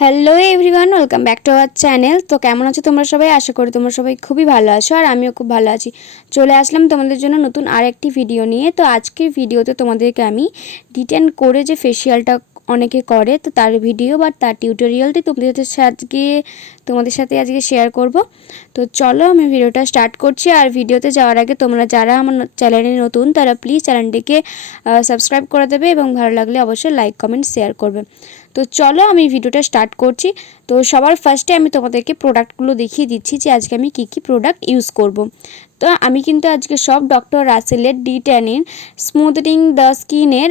Hello everyone, welcome back to our channel. তো কেমন আছো তোমরা সবাই? আশা করি তোমরা সবাই খুবই ভালো আছো, আর আমিও খুব ভালো আছি। চলে আসলাম তোমাদের জন্য নতুন আরেকটি ভিডিও নিয়ে। তো আজকের ভিডিওতে তোমাদেরকে আমি ডিটেন করে যে ফেসিয়ালটা অনেকে করে, তো তার ভিডিও বা তার টিউটোরিয়ালটি তোমাদের সাথে আজকে শেয়ার করব। তো চলো আমি ভিডিওটা স্টার্ট করছি। আর ভিডিওতে যাওয়ার আগে তোমরা যারা আমার চ্যানেলে নতুন তারা প্লিজ চ্যানেলটিকে সাবস্ক্রাইব করে দেবে এবং ভালো লাগলে অবশ্যই লাইক কমেন্ট শেয়ার করবে। তো চলো আমি ভিডিওটা স্টার্ট করছি। তো সবার ফার্স্টে আমি তোমাদেরকে প্রোডাক্টগুলো দেখিয়ে দিচ্ছি যে আজকে আমি কী প্রোডাক্ট ইউজ করব। তো আমি কিন্তু আজকে সব ডক্টর রাসেলের ডি10 স্মুথনিং দ্য স্কিনের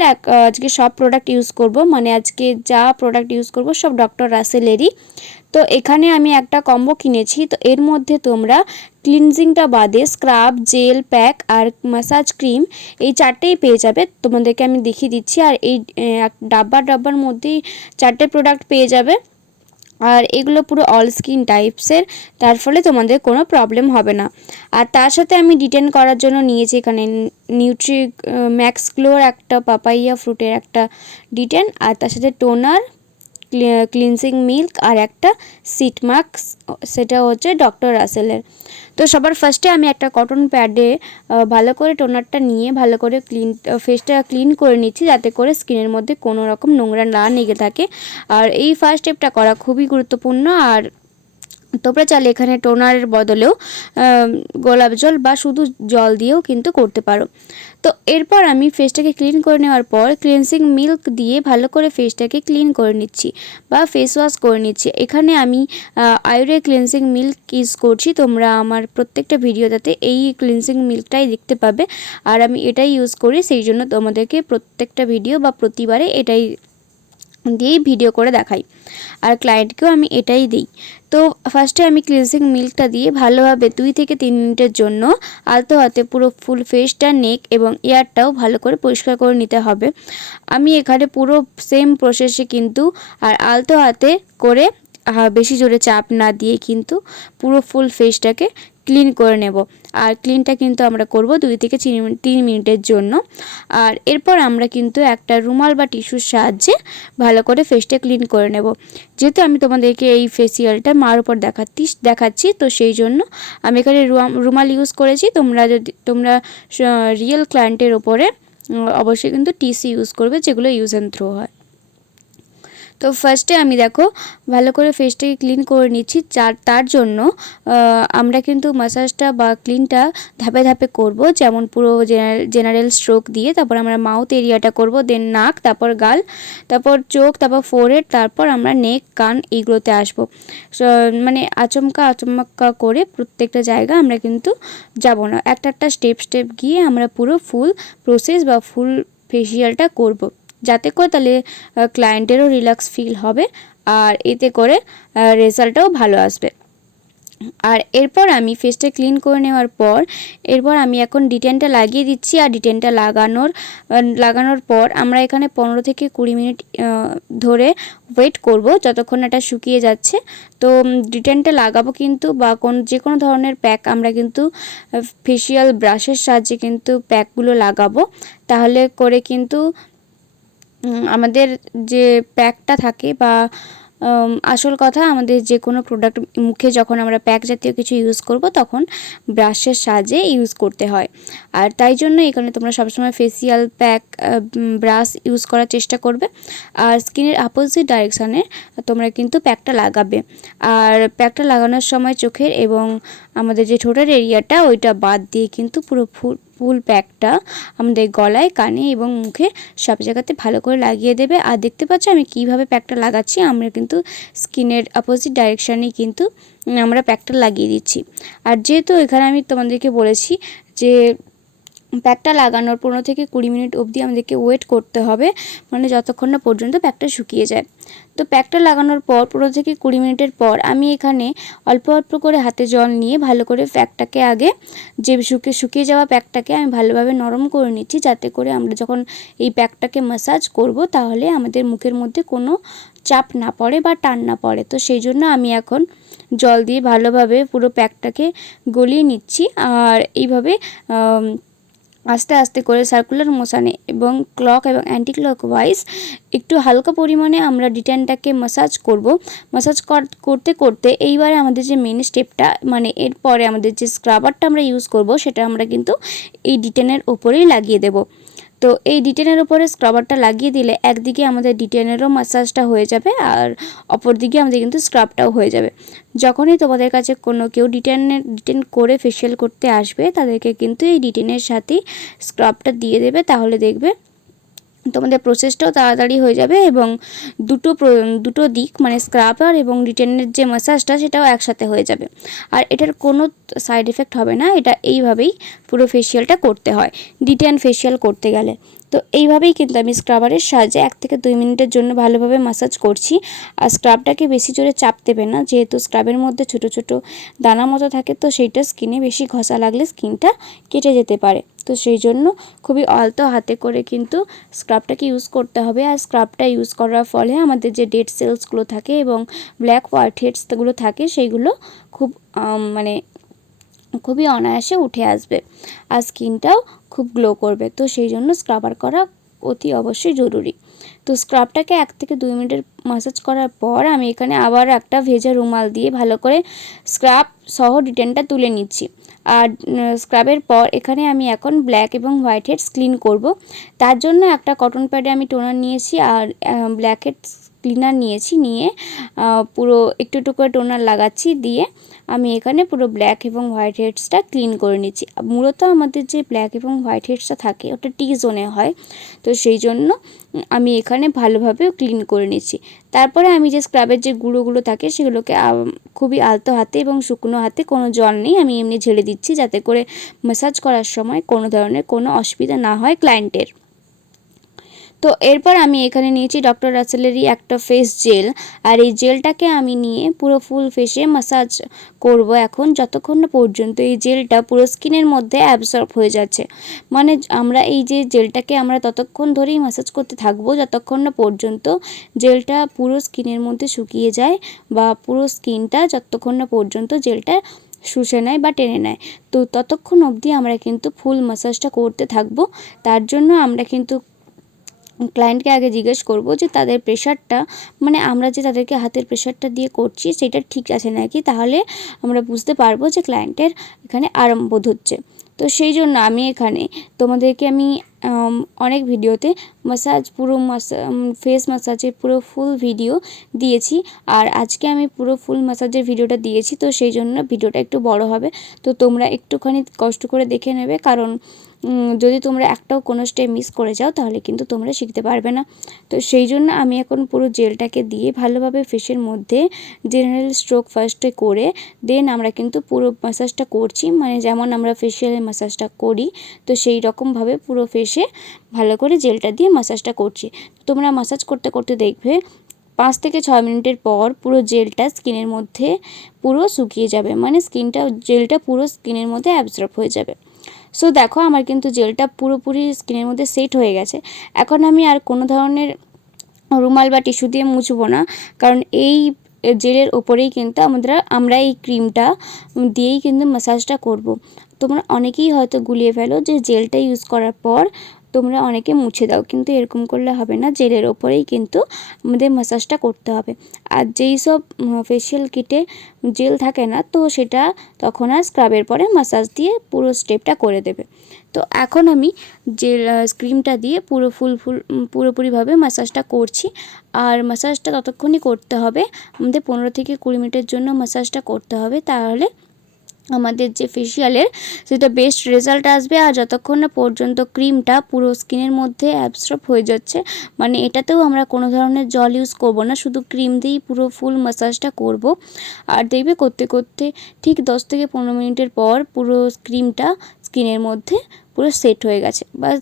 আজকে সব প্রোডাক্ট ইউজ করব। মানে আজকে যা প্রোডাক্ট ইউজ করব সব ডক্টর রাসেলেরই। তো এখানে আমি একটা কম্বো কিনেছি। তো এর মধ্যে তোমরা ক্লিনজিংটা বাদে স্ক্রাব, জেল, প্যাক আর ম্যাসাজ ক্রিম এই চারটেই পেয়ে যাবে। তোমাদেরকে আমি দেখিয়ে দিচ্ছি। আর এই ডাব্বার মধ্যেই চারটে প্রোডাক্ট পেয়ে যাবে। আর এগুলো পুরো অল স্কিন টাইপসের, তার ফলে তোমাদের কোনো প্রবলেম হবে না। আর তার সাথে আমি ডিটেন করার জন্য নিয়েছি এখানে নিউট্রি ম্যাক্স গ্লোর একটা পাপাইয়া ফ্রুটের একটা ডিটেন, আর তার সাথে টোনার, ক্লিনজিং মিল্ক আর একটা সিট মাস্ক, সেটা হচ্ছে ডক্টর রাসেলের। তো সবার ফার্স্টে আমি একটা কটন প্যাডে ভালো করে টোনারটা নিয়ে ভালো করে ফেসটা ক্লিন করে নিচ্ছি, যাতে করে স্কিনের মধ্যে কোনো রকম নোংরা না লেগে থাকে। আর এই ফার্স্ট স্টেপটা করা খুবই গুরুত্বপূর্ণ। আর তোমরা চাইলে এখানে টোনারের বদলেও গোলাপ জল বা শুধু জল দিয়েও কিন্তু করতে পারো। তো এরপর আমি ফেসটাকে ক্লিন করে নেওয়ার পর ক্লিনজিং মিল্ক দিয়ে ভালো করে ফেসটাকে ক্লিন করে নিচ্ছি বা ফেস ওয়াশ করে নিচ্ছি। এখানে আমি আয়ুরে ক্লিনজিং মিল্ক ইউজ করছি। তোমরা আমার প্রত্যেকটা ভিডিওটাতে এই ক্লিনজিং মিল্কটাই দেখতে পাবে, আর আমি এটাই ইউজ করি, সেই জন্য তোমাদেরকে প্রত্যেকটা ভিডিও বা প্রতিবারে এটাই দিয়েই ভিডিও করে দেখাই, আর ক্লায়েন্টকেও আমি এটাই দিই। তো ফার্স্টে আমি ক্লিনজিং মিল্কটা দিয়ে ভালোভাবে 2 থেকে 3 মিনিটের জন্য আলতো হাতে পুরো ফুল ফেসটা, নেক এবং এয়ারটাও ভালো করে পরিষ্কার করে নিতে হবে। আমি এখানে পুরো সেম প্রসেসে কিন্তু আর আলতো হাতে করে বেশি জোরে চাপ না দিয়ে কিন্তু পুরো ফুল ফেসটাকে ক্লিন করে নেব। আর ক্লিনটা কিন্তু আমরা করব 2 থেকে 3 মিনিটের জন্য। আর এরপর আমরা কিন্তু একটা রুমাল বা টিস্যুর সাহায্যে ভালো করে ফেসটা ক্লিন করে নেব। যেহেতু আমি তোমাদেরকে এই ফেসিয়ালটা মার উপর দেখাচ্ছি, তো সেই জন্য আমি এখানে রুমাল ইউজ করেছি। তোমরা রিয়েল ক্লায়েন্টের ওপরে অবশ্যই কিন্তু টিস্যু ইউজ করবে, যেগুলো ইউজ অ্যান্ড থ্রো হয়। তো ফার্স্টে আমি দেখো ভালো করে ফেসটাকে ক্লিন করে নিচ্ছি। তার জন্য আমরা কিন্তু ম্যাসাজটা বা ক্লিনটা ধাপে ধাপে করব, যেমন পুরো জেনারেল স্ট্রোক দিয়ে তারপর আমরা মাউথ এরিয়াটা করব, দেন নাক, তারপর গাল, তারপর চোখ, তারপর ফোরহেড, তারপর আমরা নেক, কান এইগুলোতে আসবো। মানে আচমকা করে প্রত্যেকটা জায়গা আমরা কিন্তু যাব না, একটা স্টেপ গিয়ে আমরা পুরো ফুল প্রসেস বা ফুল ফেসিয়ালটা করব, যাতে করে তাহলে ক্লায়েন্টেরও রিল্যাক্স ফিল হবে আর এতে করে রেজাল্টটাও ভালো আসবে। আর এরপর আমি ফেসটা ক্লিন করে নেওয়ার পর এরপর আমি এখন ডিটেনটা লাগিয়ে দিচ্ছি। আর ডিটেনটা লাগানোর পর আমরা এখানে 15 থেকে 20 মিনিট ধরে ওয়েট করব, যতক্ষণ এটা শুকিয়ে যাচ্ছে। তো ডিটেনটা লাগাবো কিন্তু বা যে কোনো ধরনের প্যাক আমরা কিন্তু ফেসিয়াল ব্রাশের সাহায্যে কিন্তু প্যাকগুলো লাগাবো, তাহলে করে কিন্তু আমাদের যে প্যাকটা থাকে বা আসল কথা, আমাদের যে কোনো প্রোডাক্ট মুখে যখন আমরা প্যাক জাতীয় কিছু ইউজ করব তখন ব্রাশের সাহায্যে ইউজ করতে হয়। আর তাই জন্য এখানে তোমরা সবসময় ফেসিয়াল প্যাক ব্রাশ ইউজ করার চেষ্টা করবে। আর স্কিনের অপোজিট ডাইরেকশানে তোমরা কিন্তু প্যাকটা লাগাবে। আর প্যাকটা লাগানোর সময় চোখের এবং আমাদের যে ঠোঁটের এরিয়াটা ওইটা বাদ দিয়ে কিন্তু পুরো ফুল প্যাকটা আমাদের গলায়, কানে এবং মুখে সব জায়গাতে ভালো করে লাগিয়ে দেবে। আর দেখতে পাচ্ছ আমি কিভাবে প্যাকটা লাগাচ্ছি, আমরা কিন্তু স্কিনের অপোজিট ডাইরেকশানে কিন্তু আমরা প্যাকটা লাগিয়ে দিচ্ছি। আর যেহেতু এখানে আমি তোমাদেরকে বলেছি যে প্যাকটা লাগানোর 15 থেকে 20 মিনিট অবধি আমাদেরকে ওয়েট করতে হবে, মানে যতক্ষণ না পর্যন্ত প্যাকটা শুকিয়ে যায়। তো প্যাকটা লাগানোর পর 15 থেকে 20 মিনিটের পর আমি এখানে অল্প করে হাতে জল নিয়ে ভালো করে প্যাকটাকে আগে যে শুকিয়ে যাওয়া প্যাকটাকে আমি ভালোভাবে নরম করে নিচ্ছি, যাতে করে আমরা যখন এই প্যাকটাকে ম্যাসাজ করব তাহলে আমাদের মুখের মধ্যে কোনো চাপ না পড়ে বা টান না পড়ে। তো সেই জন্য আমি এখন জল দিয়ে ভালোভাবে পুরো প্যাকটাকে গলিয়ে নিচ্ছি। আর এইভাবে আস্তে আস্তে করে সার্কুলার মোশনে এবং ক্লক এবং অ্যান্টি ক্লক ওয়াইজ একটু হালকা পরিমাণে আমরা ডিটেনটাকে ম্যাসাজ করব। ম্যাসাজ করতে করতে এইবারে আমাদের যে মেন স্টেপটা, মানে এরপরে আমাদের যে স্ক্রাবারটা আমরা ইউজ করব সেটা আমরা কিন্তু এই ডিটেনের ওপরেই লাগিয়ে দেব। তো এই ডিটেনের উপরে স্ক্রাবারটা লাগিয়ে দিলে একদিকে আমাদের ডিটেনেরও ম্যাসাজটা হয়ে যাবে আর অপর দিকে আমাদের কিন্তু স্ক্রাবটাও হয়ে যাবে। যখনই তোমাদের কাছে কোনো কেউ ডিটেন করে ফেশিয়াল করতে আসবে তাদেরকে কিন্তু এই ডিটেনের সাথেই স্ক্রাবটা দিয়ে দেবে, তাহলে দেখবে তোমাদের প্রসেসটাও তাড়াতাড়ি হয়ে যাবে এবং দুটো দিক মানে স্ক্রাবার এবং ডিটেনের যে ম্যাসাজটা সেটাও একসাথে হয়ে যাবে। আর এটার কোনো সাইড এফেক্ট হবে না, এটা এইভাবেই পুরো ফেশিয়ালটা করতে হয় ডিটেন ফেশিয়াল করতে গেলে। তো এইভাবেই কিন্তু আমি স্ক্রাবারের সাহায্যে 1 থেকে 2 মিনিটের জন্য ভালোভাবে ম্যাসাজ করছি। আর স্ক্রাবটাকে বেশি জোরে চাপ দেবে না, যেহেতু স্ক্রাবের মধ্যে ছোট ছোট দানা মতো থাকে, তো সেইটা স্কিনে বেশি ঘষা লাগলে স্কিনটা কেটে যেতে পারে। তো সেই জন্য খুবই আলতো হাতে করে কিন্তু স্ক্রাবটাকে ইউজ করতে হবে। আর স্ক্রাবটা ইউজ করার ফলে আমাদের যে ডেড সেলসগুলো থাকে এবং ব্ল্যাক হোয়াইট হেডসগুলো থাকে সেইগুলো মানে খুবই অনায়াসে উঠে আসবে আর স্কিনটাও খুব গ্লো করবে। তো সেই জন্য স্ক্রাবার করা অতি অবশ্যই জরুরি। তো স্ক্রাবটাকে 1 থেকে 2 মিনিটের ম্যাসাজ করার পর আমি এখানে আবার একটা ভেজা রুমাল দিয়ে ভালো করে স্ক্রাব সহ ডিটেনটা তুলে নিচ্ছি। আর স্ক্রাবের পর এখানে আমি এখন ব্ল্যাক এবং হোয়াইট হেডস ক্লিন করব। তার জন্য একটা কটন প্যাডে আমি টোনার নিয়েছি আর ব্ল্যাক হেডস ক্লিনার নিয়েছি, নিয়ে পুরো একটু একটু করে টোনার লাগাচ্ছি, দিয়ে আমি এখানে পুরো ব্ল্যাক এবং হোয়াইট হেডসটা ক্লিন করে নিচ্ছি। মূলত আমাদের যে ব্ল্যাক এবং হোয়াইট হেডসটা থাকে ওটা টি জোনে হয়, তো সেই জন্য আমি এখানে ভালোভাবে ক্লিন করে নিচ্ছি। তারপরে আমি যে স্ক্রাবের যে গুঁড়োগুলো থাকে সেগুলোকে খুবই আলতো হাতে এবং শুকনো হাতে, কোনো জল নেই, আমি এমনি ঝেড়ে দিচ্ছি যাতে করে ম্যাসাজ করার সময় কোনো ধরনের কোনো অসুবিধা না হয় ক্লায়েন্টের। তো এরপর আমি এখানে নিয়েছি ডক্টর রাসেলেরই একটা ফেস জেল, আর এই জেলটাকে আমি নিয়ে পুরো ফুল ফেসে ম্যাসাজ করব এখন, যতক্ষণ না পর্যন্ত এই জেলটা পুরো স্কিনের মধ্যে অ্যাবসর্ব হয়ে যাচ্ছে। মানে আমরা এই যে জেলটাকে আমরা ততক্ষণ ধরেই ম্যাসাজ করতে থাকবো যতক্ষণ না পর্যন্ত জেলটা পুরো স্কিনের মধ্যে শুকিয়ে যায়, বা পুরো স্কিনটা যতক্ষণ না পর্যন্ত জেলটা শুষে নেয় বা টেনে নেয়। তো ততক্ষণ অবধি আমরা কিন্তু ফুল ম্যাসাজটা করতে থাকবো। তার জন্য আমরা কিন্তু ক্লায়েন্টকে আগে জিজ্ঞেস করব যে তাদের প্রেশারটা, মানে আমরা যে তাদেরকে হাতের প্রেশারটা দিয়ে করছি সেটা ঠিক আছে নাকি, তাহলে আমরা বুঝতে পারবো যে ক্লায়েন্টের এখানে আরাম বোধ হচ্ছে। তো সেই জন্য আমি এখানে তোমাদেরকে আমি অনেক ভিডিওতে ম্যাসাজ পুরো ফেস ম্যাসাজের পুরো ফুল ভিডিও দিয়েছি, আর আজকে আমি পুরো ফুল ম্যাসাজের ভিডিওটা দিয়েছি, তো সেই জন্য ভিডিওটা একটু বড় হবে। তো তোমরা একটুখানি কষ্ট করে দেখে নেবে, কারণ যদি তোমরা একটাও কোনো স্টেপ মিস করে যাও তাহলে কিন্তু তোমরা শিখতে পারবে না। তো সেই জন্য আমি এখন পুরো জেলটাকে দিয়ে ভালোভাবে ফেসের মধ্যে জেনারেল স্ট্রোক ফার্স্টে করে দেন আমরা কিন্তু পুরো ম্যাসাজটা করছি, মানে যেমন আমরা ফেসিয়ালের ম্যাসাজটা করি তো সেই রকমভাবে পুরো ফেসে ভালো করে জেলটা দিয়ে ম্যাসাজটা করছি। তোমরা ম্যাসাজ করতে করতে দেখবে 5 থেকে 6 মিনিটের পর পুরো জেলটা স্কিনের মধ্যে পুরো শুকিয়ে যাবে, মানে জেলটা পুরো স্কিনের মধ্যে অ্যাবজর্ব হয়ে যাবে। সো দেখো আমার কিন্তু জেলটা পুরোপুরি স্কিনের মধ্যে সেট হয়ে গেছে। এখন আমি আর কোনো ধরনের রুমাল বা টিস্যু দিয়ে মুছবো না, কারণ এই জেলের ওপরেই কিন্তু আমরা এই ক্রিমটা দিয়েই কিন্তু ম্যাসাজটা করব। তোমরা অনেকেই হয়তো গুলিয়ে ফেলো যে জেলটা ইউজ করার পর তোমরা অনেকে মুছে দাও, কিন্তু এরকম করলে হবে না, জেলের ওপরেই কিন্তু আমাদের ম্যাসাজটা করতে হবে। আর যেই সব ফেসিয়াল কিটে জেল থাকে না, তো সেটা তখন আর স্ক্রাবের পরে ম্যাসাজ দিয়ে পুরো স্টেপটা করে দেবে। তো এখন আমি জেল ক্রিমটা দিয়ে পুরোপুরিভাবে ম্যাসাজটা করছি। আর ম্যাসাজটা ততক্ষণই করতে হবে, আমাদের 15 থেকে 20 মিনিটের জন্য ম্যাসাজটা করতে হবে, তাহলে আমাদের যে ফেসিয়ালের সেটা বেস্ট রেজাল্ট আসবে। আর যতক্ষণ না পর্যন্ত ক্রিমটা পুরো স্কিনের মধ্যে অ্যাবসর্ব হয়ে যাচ্ছে, মানে এটাতেও আমরা কোনো ধরনের জল ইউজ করব না, শুধু ক্রিম দিয়েই পুরো ফুল ম্যাসাজটা করব। আর দেখবে করতে করতে ঠিক 10 থেকে 15 মিনিটের পর পুরো ক্রিমটা স্কিনের মধ্যে পুরো সেট হয়ে গেছে। বাস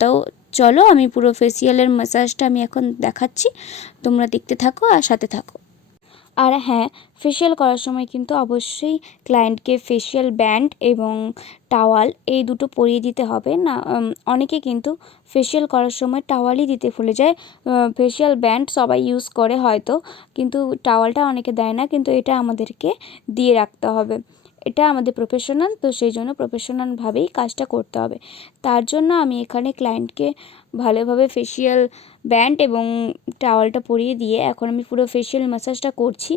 তাও চলো আমি পুরো ফেসিয়ালের ম্যাসাজটা আমি এখন দেখাচ্ছি, তোমরা দেখতে থাকো আর সাথে থাকো। আর হ্যাঁ, ফেশিয়াল করার সময় কিন্তু অবশ্যই ক্লায়েন্টকে ফেশিয়াল ব্যান্ড এবং টাওয়াল এই দুটো পরিয়ে দিতে হবে না। অনেকে কিন্তু ফেশিয়াল করার সময় টাওয়ালই দিতে ভুলে যায়। ফেশিয়াল ব্যান্ড সবাই ইউজ করে হয়তো, কিন্তু টাওয়ালটা অনেকে দেয় না, কিন্তু এটা আমাদেরকে দিয়ে রাখতে হবে। এটা আমাদের প্রফেশনাল, তো সেই জন্য প্রফেশনালভাবেই কাজটা করতে হবে। তার জন্য আমি এখানে ক্লায়েন্টকে ভালোভাবে ফেসিয়াল ব্যান্ড এবং টাওয়ালটা পরিয়ে দিয়ে এখন আমি পুরো ফেসিয়াল ম্যাসাজটা করছি।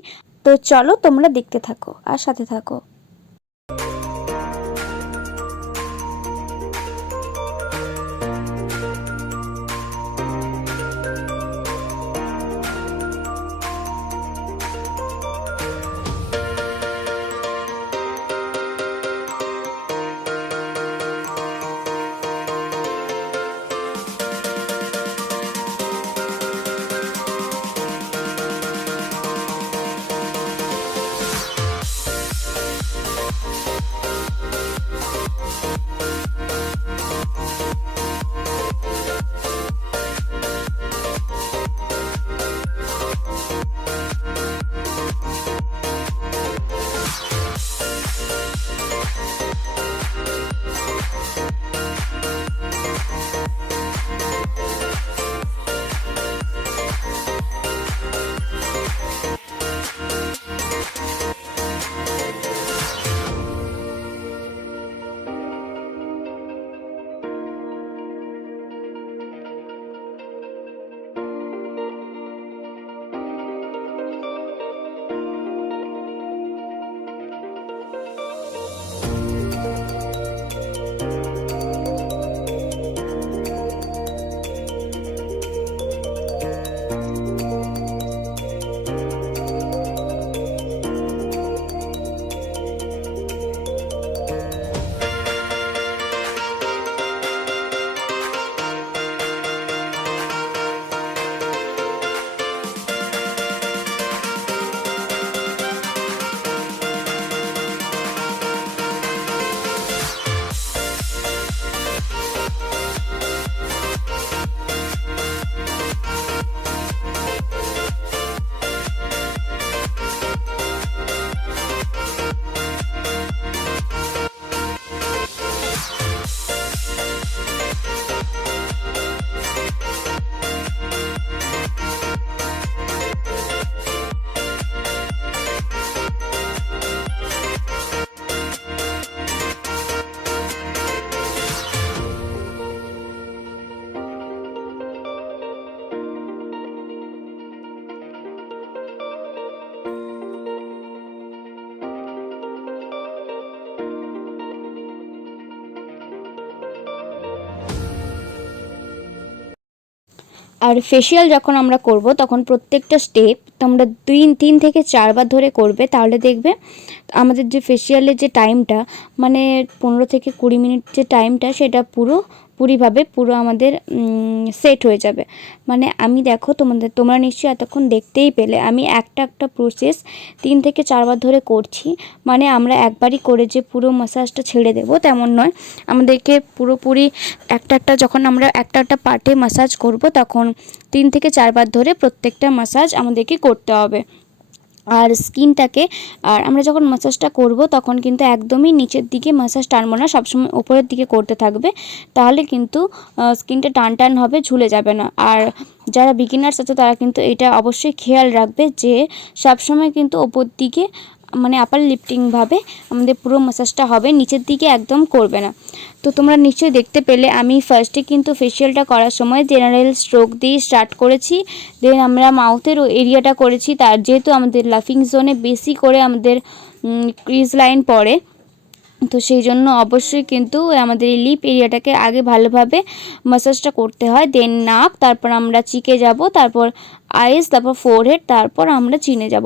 তো চলো তোমরা দেখতে থাকো আর সাথে থাকো। আর ফেসিয়াল যখন আমরা করব তখন প্রত্যেকটা স্টেপ তোমরা 3 থেকে 4 বার ধরে করবে, তাহলে দেখবে আমাদের যে ফেসিয়ালের যে টাইমটা মানে 15 থেকে 20 মিনিট যে টাইমটা সেটা পুরোপুরিভাবে আমাদের সেট হয়ে যাবে। মানে আমি দেখো তোমরা নিশ্চয়ই এতক্ষণ দেখতেই পেলে আমি একটা প্রসেস 3 থেকে 4 বার ধরে করছি। মানে আমরা একবারই করে যে পুরো ম্যাসাজটা ছেড়ে দেব তেমন নয়, আমাদেরকে পুরোপুরি একটা যখন আমরা একটা পার্টে ম্যাসাজ করব তখন 3 থেকে 4 বার ধরে প্রত্যেকটা ম্যাসাজ আমাদেরকে করতে হবে। আর স্কিনটাকে আমরা যখন ম্যাসাজটা করব তখন কিন্তু একদমই নিচের দিকে ম্যাসাজ টানবো না, সবসময় উপরের দিকে করতে থাকবে, তাহলে কিন্তু স্কিনটা টান হবে, ঝুলে যাবে না। আর যারা বিগিনার্স আছে তারা কিন্তু এটা অবশ্যই খেয়াল রাখবে যে সবসময় কিন্তু ওপর দিকে মানে আপার লিফটিংভাবে আমাদের পুরো ম্যাসাজটা হবে, নিচের দিকে একদম করবে না। তো তোমরা নিশ্চয়ই দেখতে পেলে আমি ফার্স্টে কিন্তু ফেসিয়ালটা করার সময় জেনারেল স্ট্রোক দিয়ে স্টার্ট করেছি, দেন আমরা মাউথের এরিয়াটা করেছি। তার যেহেতু আমাদের লাফিং জোনে বেশি করে আমাদের ক্রিজ লাইন পড়ে, তো সেই জন্য অবশ্যই কিন্তু আমাদের এই লিপ এরিয়াটাকে আগে ভালোভাবে ম্যাসাজটা করতে হয়, দেন নাক, তারপর আমরা চিকে যাব, তারপর আইস, তারপর ফোরহেড, তারপর আমরা চিনে যাব।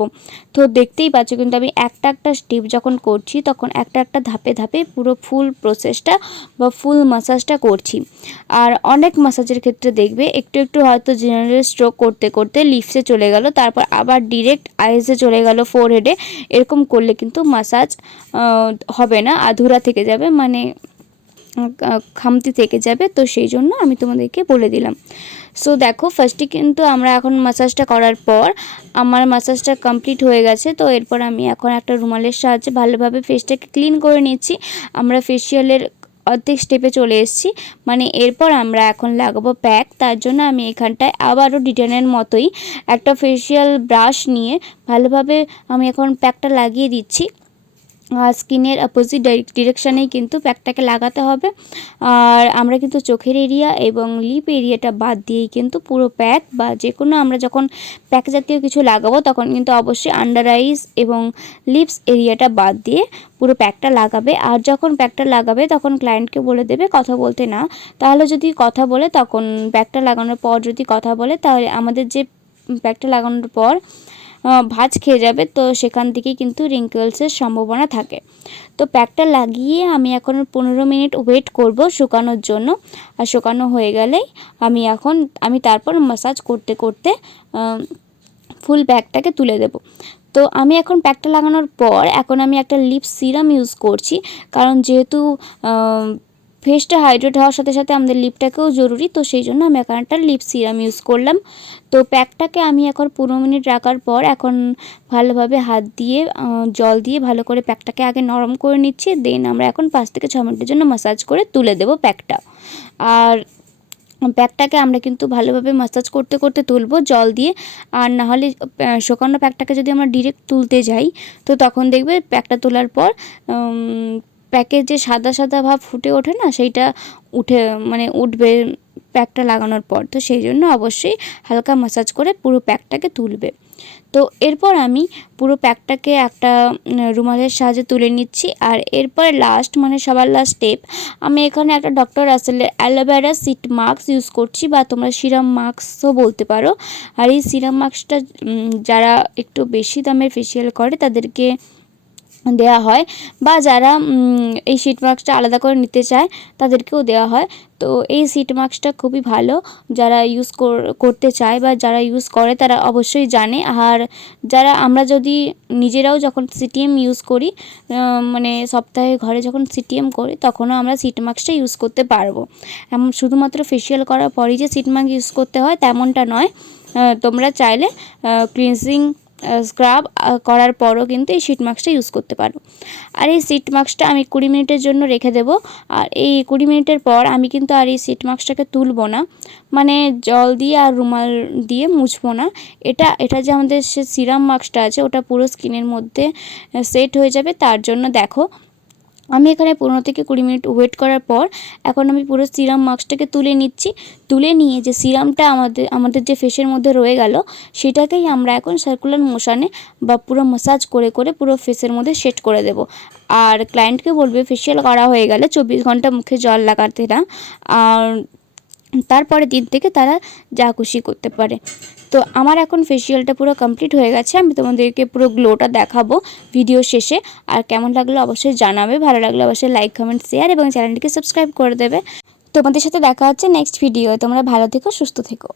তো দেখতেই পাচ্ছ কিন্তু আমি একটা স্টেপ যখন করছি তখন একটা ধাপে পুরো ফুল প্রসেসটা বা ফুল ম্যাসাজটা করছি। আর অনেক ম্যাসাজের ক্ষেত্রে দেখবে একটু হয়তো জেনারেল স্ট্রোক করতে করতে লিপসে চলে গেল, তারপর আবার ডিরেক্ট আইসে চলে গেল, ফোরহেডে, এরকম করলে কিন্তু ম্যাসাজ হবে না, আধুরা থেকে যাবে, মানে খামতি থেকে যাবে। তো সেই জন্য আমি তোমাদেরকে বলে দিলাম। সো দেখো ফার্স্টে কিন্তু আমরা এখন ম্যাসাজটা করার পর আমার ম্যাসাজটা কমপ্লিট হয়ে গেছে। তো এরপর আমি এখন একটা রুমালের সাহায্যে ভালোভাবে ফেসটাকে ক্লিন করে নিচ্ছি। আমরা ফেসিয়ালের অর্ধেক স্টেপে চলে এসেছি, মানে এরপর আমরা এখন লাগাবো প্যাক। তার জন্য আমি এখানটায় আবারও ডিটেনের মতোই একটা ফেসিয়াল ব্রাশ নিয়ে ভালোভাবে আমি এখন প্যাকটা লাগিয়ে দিচ্ছি। স্কিনের অপোজিট ডিরেকশানেই কিন্তু প্যাকটাকে লাগাতে হবে। আর আমরা কিন্তু চোখের এরিয়া এবং লিপ এরিয়াটা বাদ দিয়েই কিন্তু পুরো প্যাক বা যে কোনো আমরা যখন প্যাক জাতীয় কিছু লাগাবো তখন কিন্তু অবশ্যই আন্ডার আইস এবং লিপস এরিয়াটা বাদ দিয়ে পুরো প্যাকটা লাগাবে। আর যখন প্যাকটা লাগাবে তখন ক্লায়েন্টকে বলে দেবে কথা বলতে না, তাহলে যদি কথা বলে তখন প্যাকটা লাগানোর পর যদি কথা বলে তাহলে আমাদের যে প্যাকটা লাগানোর পর ভাঁজ খেয়ে যাবে, তো সেখান থেকেই কিন্তু রিঙ্কেলসের সম্ভাবনা থাকে। তো প্যাকটা লাগিয়ে আমি এখন 15 মিনিট ওয়েট করব শুকানোর জন্য। আর শুকানো হয়ে গেলেই আমি তারপর ম্যাসাজ করতে করতে ফুল প্যাকটাকে তুলে দেব। তো আমি এখন প্যাকটা লাগানোর পর এখন আমি একটা লিপ সিরাম ইউজ করছি, কারণ যেহেতু ফেসটা হাইড্রেট হওয়ার সাথে সাথে আমাদের লিপটাকেও জরুরি, তো সেই জন্য আমি এখন একটা লিপ সিরাম ইউজ করলাম। তো প্যাকটাকে আমি এখন 15 মিনিট রাখার পর এখন ভালোভাবে হাত দিয়ে জল দিয়ে ভালো করে প্যাকটাকে আগে নরম করে নিচ্ছি, দেন আমরা এখন 5 থেকে 6 মিনিটের জন্য ম্যাসাজ করে তুলে দেব প্যাকটা। আর প্যাকটাকে আমরা কিন্তু ভালোভাবে ম্যাসাজ করতে করতে তুলবো জল দিয়ে। আর নাহলে শুকানো প্যাকটাকে যদি আমরা ডিরেক্ট তুলতে যাই তো তখন দেখবে প্যাকটা তোলার পর প্যাকের যে সাদা সাদা ভাব ফুটে ওঠে না, সেইটা উঠবে প্যাকটা লাগানোর পর। তো সেই জন্য অবশ্যই হালকা ম্যাসাজ করে পুরো প্যাকটাকে তুলবে। তো এরপর আমি পুরো প্যাকটাকে একটা রুমালের সাহায্যে তুলে নিচ্ছি। আর এরপর সবার লাস্ট স্টেপ, আমি এখানে একটা ডক্টর রাসেলের অ্যালোভেরা সিট মাস্ক ইউজ করছি, বা তোমরা সিরাম মাস্কও বলতে পারো। আর এই সিরাম মাস্কটা যারা একটু বেশি দামের ফেসিয়াল করে তাদেরকে দেওয়া হয়, বা যারা এই সিট মাস্কটা আলাদা করে নিতে চায় তাদেরকেও দেওয়া হয়। তো এই সিট মাস্কটা খুবই ভালো, যারা ইউজ করতে চায় বা যারা ইউজ করে তারা অবশ্যই জানে। আর আমরা যদি নিজেরাও যখন সিটিএম ইউজ করি, সপ্তাহে ঘরে যখন সিটিএম করি তখনও আমরা সিট মাস্কটা ইউজ করতে পারবো। এমন শুধুমাত্র ফেসিয়াল করার পরই যে সিট মাস্ক ইউজ করতে হয় তেমনটা নয়, তোমরা চাইলে ক্লিনজিং স্ক্রাব করার পরও কিন্তু এই শিট মাস্কটা ইউজ করতে পারো। আর এই শিট মাস্কটা আমি 20 মিনিটের জন্য রেখে দেব। আর এই 20 মিনিটের পর আমি কিন্তু আর এই শিট মাস্কটাকে তুলবো না, জল দিয়ে আর রুমাল দিয়ে মুছবো না। এটা যে আমাদের সে সিরাম মাস্কটা আছে ওটা পুরো স্কিনের মধ্যে সেট হয়ে যাবে। তার জন্য দেখো আমি এখানে 15 থেকে 20 মিনিট ওয়েট করার পর এখন আমি পুরো সিরাম মাস্কটাকে তুলে নিচ্ছি। তুলে নিয়ে যে সিরামটা আমাদের যে ফেসের মধ্যে রয়ে গেল সেটাকেই আমরা এখন সার্কুলার মোশনে বা পুরো ম্যাসাজ করে করে পুরো ফেসের মধ্যে সেট করে দেব। আর ক্লায়েন্টকে বলবে ফেসিয়াল করা হয়ে গেলে 24 ঘন্টা মুখে জল লাগাতে না, আর তারপরে দিন থেকে তারা যা খুশি করতে পারে। তো আমার এখন ফেসিয়ালটা পুরো কমপ্লিট হয়ে গেছে, আমি তোমাদেরকে পুরো গ্লোটা দেখাবো ভিডিও শেষে। আর কেমন লাগলো অবশ্যই জানাবে, ভালো লাগলে অবশ্যই লাইক কমেন্ট শেয়ার এবং চ্যানেলটিকে সাবস্ক্রাইব করে দেবে। তোমাদের সাথে দেখা হচ্ছে নেক্সট ভিডিও। তোমরা ভালো থেকো, সুস্থ থেকো।